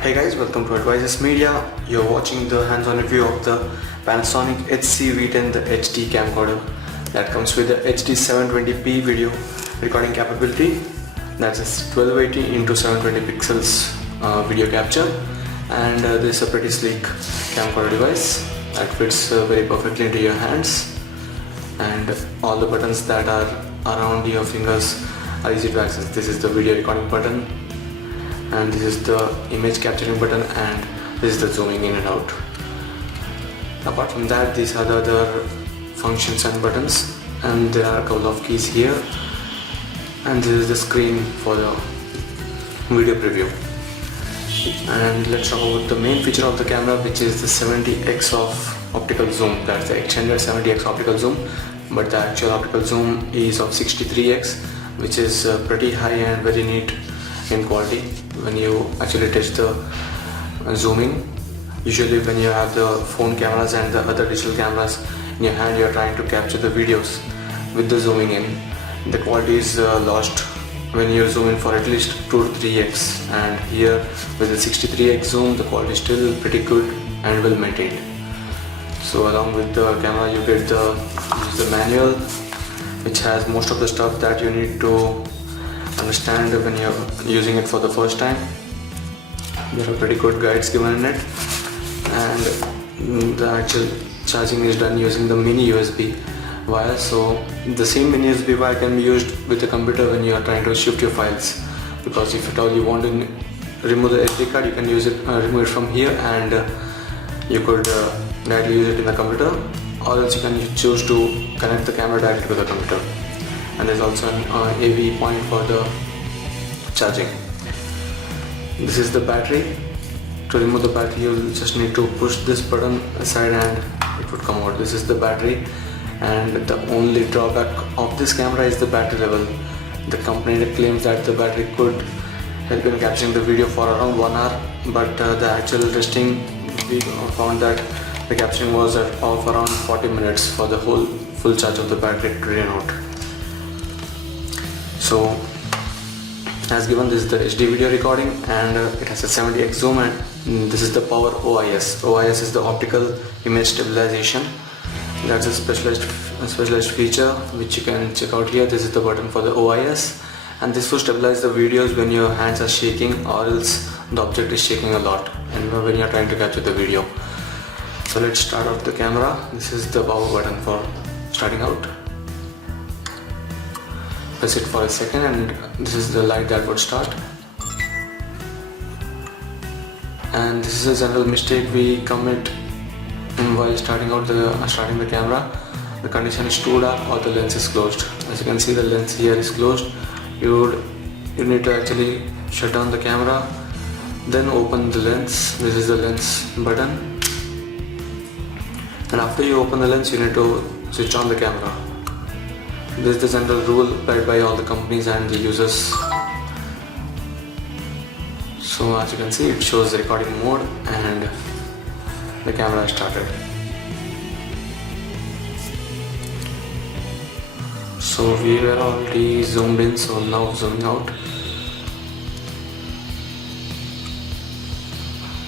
Hey guys, welcome to Advisors Media. You're watching the hands-on review of the Panasonic HC-V10, the HD camcorder that comes with the HD 720p video recording capability. That is 1280 into 720 pixels video capture, and this is a pretty sleek camcorder device that fits very perfectly into your hands, and all the buttons that are around your fingers are easy to access. This is the video recording button, and this is the image capturing button, and this is the zooming in and out. Apart from that, these are the other functions and buttons, and there are a couple of keys here, and this is the screen for the video preview. And let's talk about the main feature of the camera, which is the 70x of optical zoom. That's the extended 70x optical zoom, but the actual optical zoom is of 63x, which is pretty high and very neat in quality when you actually touch the zooming. Usually when you have the phone cameras and the other digital cameras in your hand, you are trying to capture the videos with the zooming in. The quality is lost when you zoom in for at least 2 to 3x, and here with the 63x zoom, the quality is still pretty good and well maintained. So along with the camera you get the manual, which has most of the stuff that you need to understand when you're using it for the first time. There are pretty good guides given in it, and the actual charging is done using the mini USB wire. So the same mini USB wire can be used with the computer when you are trying to shift your files, because if at all you want to remove the SD card, you can use it, remove it from here, and you could directly use it in the computer, or else you can choose to connect the camera directly to the computer. And there's also an AV point for the charging. This is the battery. To remove the battery, you'll just need to push this button aside and it would come out. This is the battery, and the only drawback of this camera is the battery level. The company claims that the battery could help in capturing the video for around 1 hour, but the actual testing, we found that the capturing was of around 40 minutes for the whole full charge of the battery to drain out. So as given, this is the HD video recording, and it has a 70x zoom, and this is the power OIS. OIS is the optical image stabilization. That's a specialized feature which you can check out here. This is the button for the OIS, and this will stabilize the videos when your hands are shaking or else the object is shaking a lot, and when you're trying to capture the video. So let's start off the camera. This is the power button for starting out. Press it for a second, and this is the light that would start. And this is a general mistake we commit while starting the camera. The condition is too dark or the lens is closed. As you can see, the lens here is closed. You need to actually shut down the camera, then open the lens. This is the lens button, and after you open the lens, you need to switch on the camera. This is the general rule applied by all the companies and the users. So as you can see, it shows the recording mode and the camera has started. So we were already zoomed in, so now zooming out.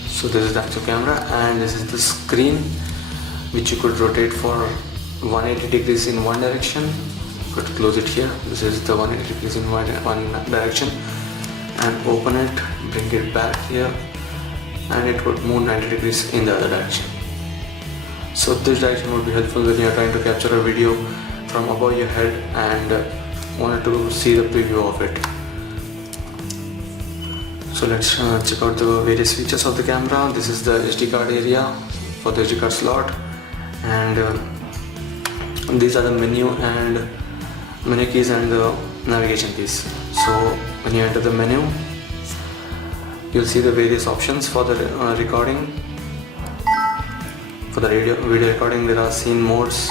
So this is the actual camera, and this is the screen which you could rotate for 180 degrees in one direction. You could close it here. This is the 180 degrees in one direction, and open it, bring it back here, and it would move 90 degrees in the other direction. So this direction would be helpful when you are trying to capture a video from above your head and wanted to see the preview of it. So let's check out the various features of the camera. This is the SD card area for the SD card slot, and these are the menu keys and the navigation keys. So when you enter the menu, you'll see the various options for the recording. For the video recording, there are scene modes.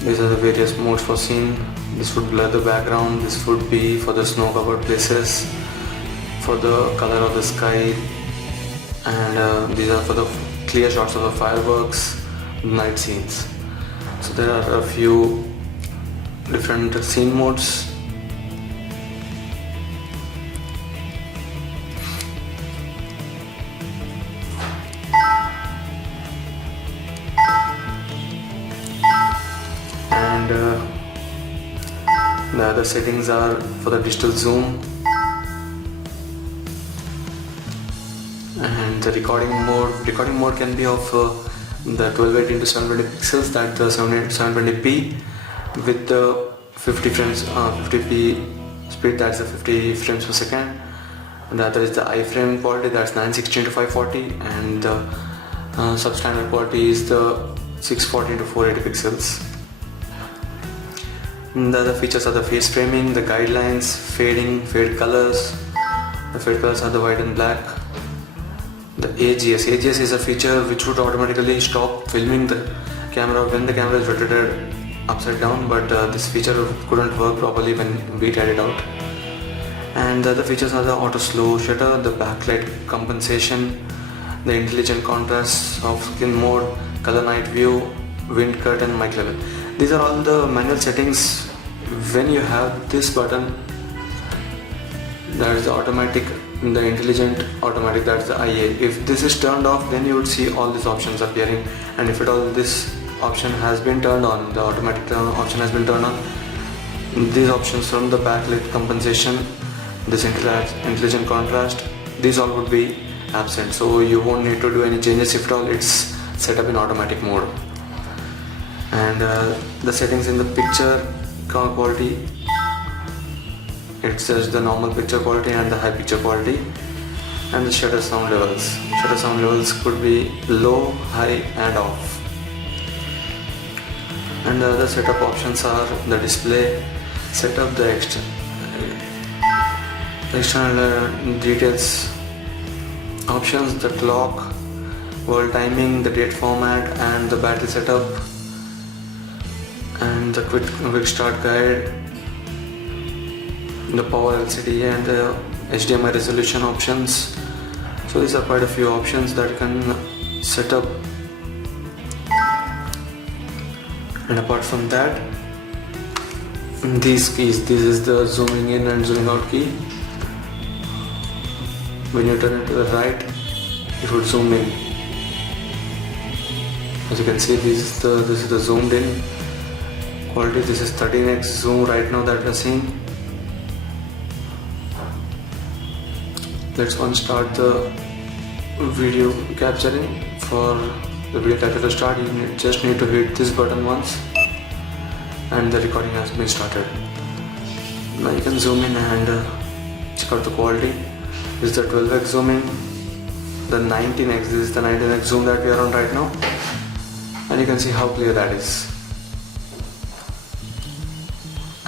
These are the various modes for scene. This would blur the background. This would be for the snow covered places, for the color of the sky, and these are for the clear shots of the fireworks, night scenes. So there are a few different scene modes. The other settings are for the digital zoom and the recording mode. Recording mode can be of the 1280 into 720 pixels, that the 720p with the 50p speed, that's the 50 frames per second. And the other is the iframe quality, that's 960 into 540, and the substandard quality is the 640 into 480 pixels. And the other features are the face framing, the guidelines, fade colors. The fade colors are the white and black. The AGS is a feature which would automatically stop filming the camera when the camera is rotated upside down, but this feature couldn't work properly when we tried it out. And the other features are the auto slow shutter, the backlight compensation, the intelligent contrast, soft skin mode, color night view, wind cut and mic level. These are all the manual settings. When you have this button, that is the automatic, the intelligent automatic, that's the IA. If this is turned off, then you would see all these options appearing, and if at all this option has been turned on, the automatic option has been turned on, these options from the backlight compensation, this intelligent contrast, these all would be absent, so you won't need to do any changes if at all it's set up in automatic mode. And the settings in the picture quality, it's just the normal picture quality and the high picture quality. And the shutter sound levels could be low, high and off. And the other setup options are the display setup, the external details options, the clock, world timing, the date format and the battery setup, and the quick start guide, the power LCD and the HDMI resolution options. So these are quite a few options that you can set up. And apart from that, these keys, this is the zooming in and zooming out key. When you turn it to the right, it would zoom in. As you can see, this is the zoomed in quality. This is 13x zoom right now that we are seeing. Let's start the video capturing. For the video capture to start, you just need to hit this button once and the recording has been started. Now you can zoom in and check out the quality. This is the 12x zoom in, the 19x, this is the 19x zoom that we are on right now, and you can see how clear that is.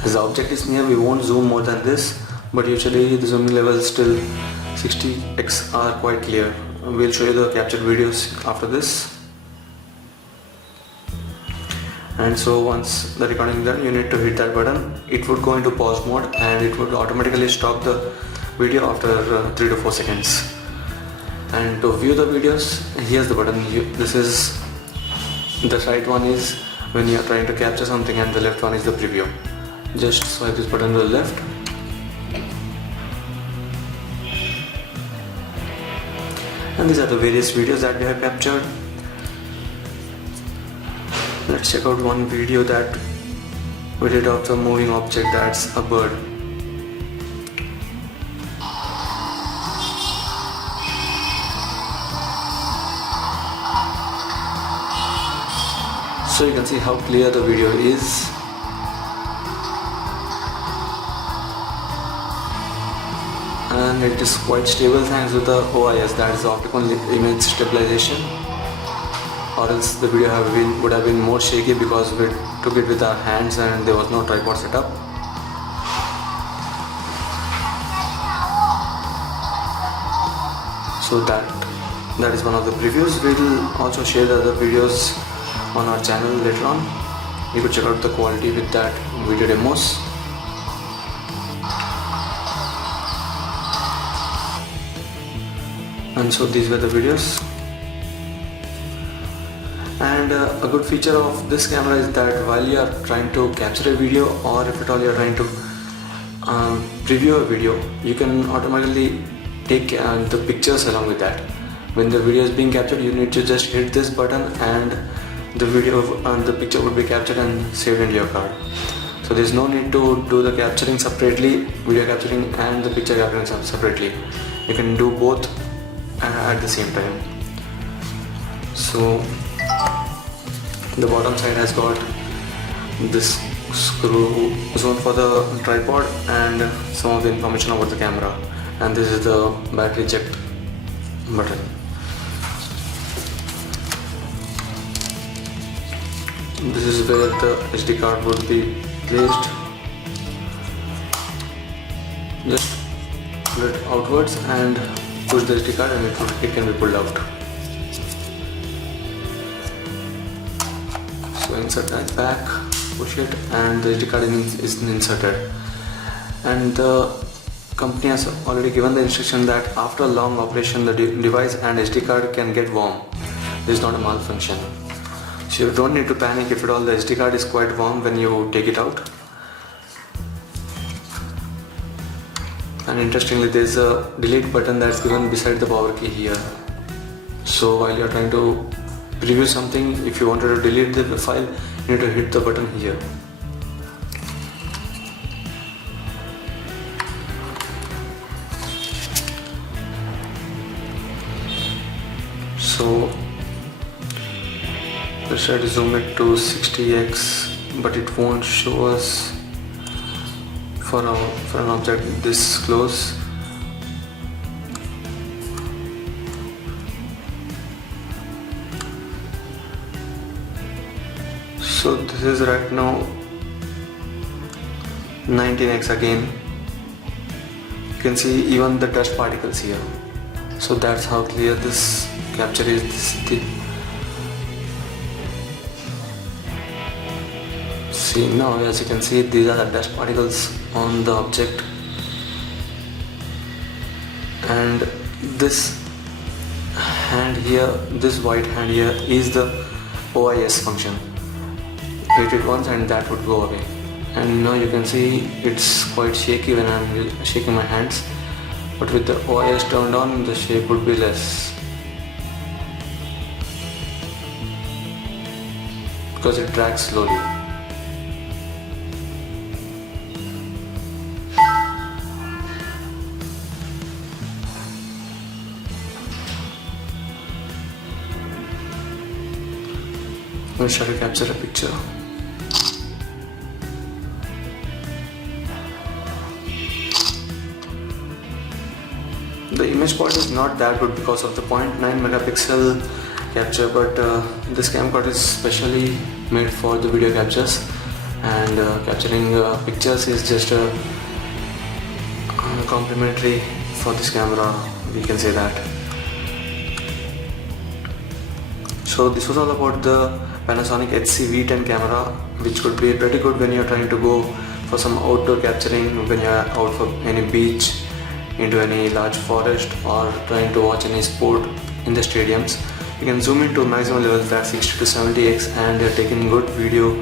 As the object is near, we won't zoom more than this, but usually the zooming levels till 60x are quite clear. We'll show you the captured videos after this. And so once the recording is done, you need to hit that button. It would go into pause mode and it would automatically stop the video after 3 to 4 seconds. And to view the videos, here's the button. This is the right one is when you are trying to capture something, and the left one is the preview. Just swipe this button to the left. And these are the various videos that we have captured. Let's check out one video that we did of the moving object, that's a bird. So you can see how clear the video is. And it is quite stable thanks to the OIS, that is the optical image stabilization, or else the video would have been more shaky because we took it with our hands and there was no tripod setup. So that is one of the previews. We will also share the other videos on our channel later on. You could check out the quality with that video demos. And so these were the videos. And a good feature of this camera is that while you are trying to capture a video, or if at all you are trying to preview a video, you can automatically take the pictures along with that. When the video is being captured, you need to just hit this button and the video and the picture would be captured and saved into your card. So there's no need to do the capturing separately, video capturing and the picture capturing separately. You can do both at the same time. So the bottom side has got this screw zone for the tripod and some of the information about the camera, and this is the battery eject button. This is where the SD card would be placed. Just pull it outwards and push the SD card and it can be pulled out. So insert that back, push it, and the SD card is inserted. And the company has already given the instruction that after a long operation the device and SD card can get warm. This is not a malfunction. So you don't need to panic if at all the SD card is quite warm when you take it out. And interestingly, there is a delete button that's given beside the power key here. So while you're trying to preview something, if you wanted to delete the file, you need to hit the button here. So let's try to zoom it to 60x, but it won't show us for an object this close. So this is right now 19x again. You can see even the dust particles here. So that's how clear this capture is. See now, as you can see, these are the dust particles on the object, and this hand here, this white hand here is the OIS function. Hit it once and that would go away. And now you can see it's quite shaky when I'm shaking my hands, but with the OIS turned on, the shake would be less because it drags slowly. Let's try to capture a picture. The image quality is not that good because of the 0.9 megapixel capture, but this camcorder is specially made for the video captures, and capturing pictures is just a complimentary for this camera, we can say that. So this was all about the Panasonic HC-V10 camera, which could be pretty good when you're trying to go for some outdoor capturing, when you're out for any beach, into any large forest, or trying to watch any sport in the stadiums. You can zoom into maximum levels, that's 60 to 70x, and you're taking good video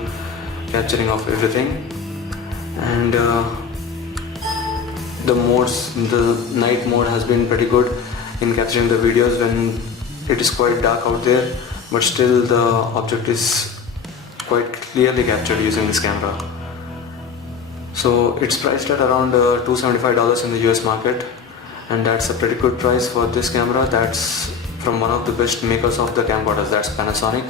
capturing of everything. And the modes, the night mode has been pretty good in capturing the videos when it is quite dark out there, but still the object is quite clearly captured using this camera. So it's priced at around $275 in the US market, and that's a pretty good price for this camera. That's from one of the best makers of the camcorders, that's Panasonic,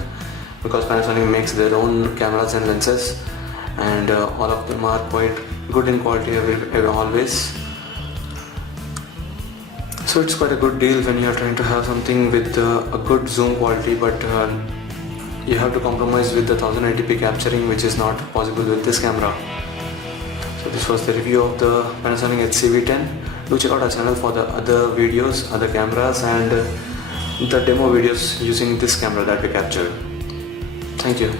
because Panasonic makes their own cameras and lenses, and all of them are quite good in quality always. So it's quite a good deal when you're trying to have something with a good zoom quality, but you have to compromise with the 1080p capturing, which is not possible with this camera. So this was the review of the Panasonic HC-V10. Do check out our channel for the other videos, other cameras, and the demo videos using this camera that we captured. Thank you.